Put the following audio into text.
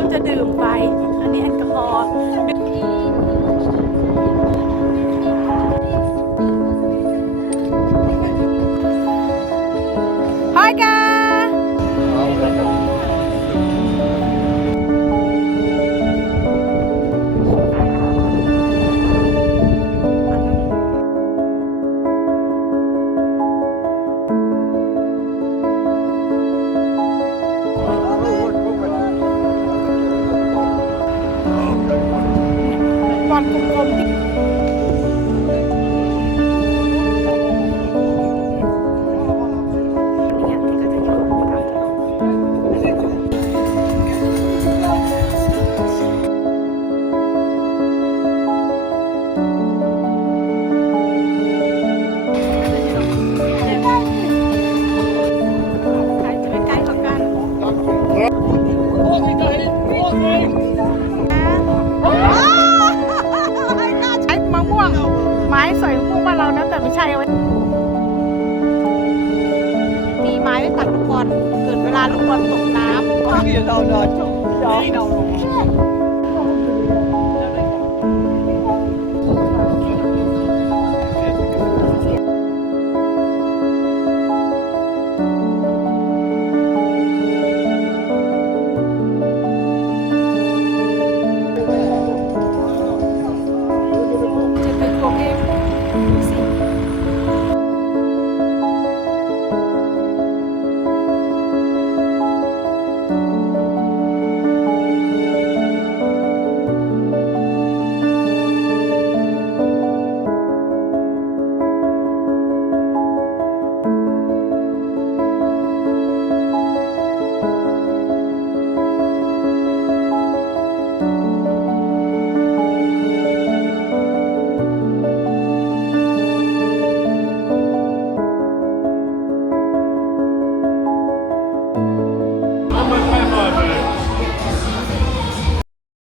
ก็จะดื่มไป อันนี้แอลกอฮอล์ บอล สวยมะม่วกบ้านเรานะแต่ไม่ใช่เอาไว้มีไม้ไว้ตัดลูกบอลเกิดเวลาลูกบอลตกน้ำ No, no, no, no, no.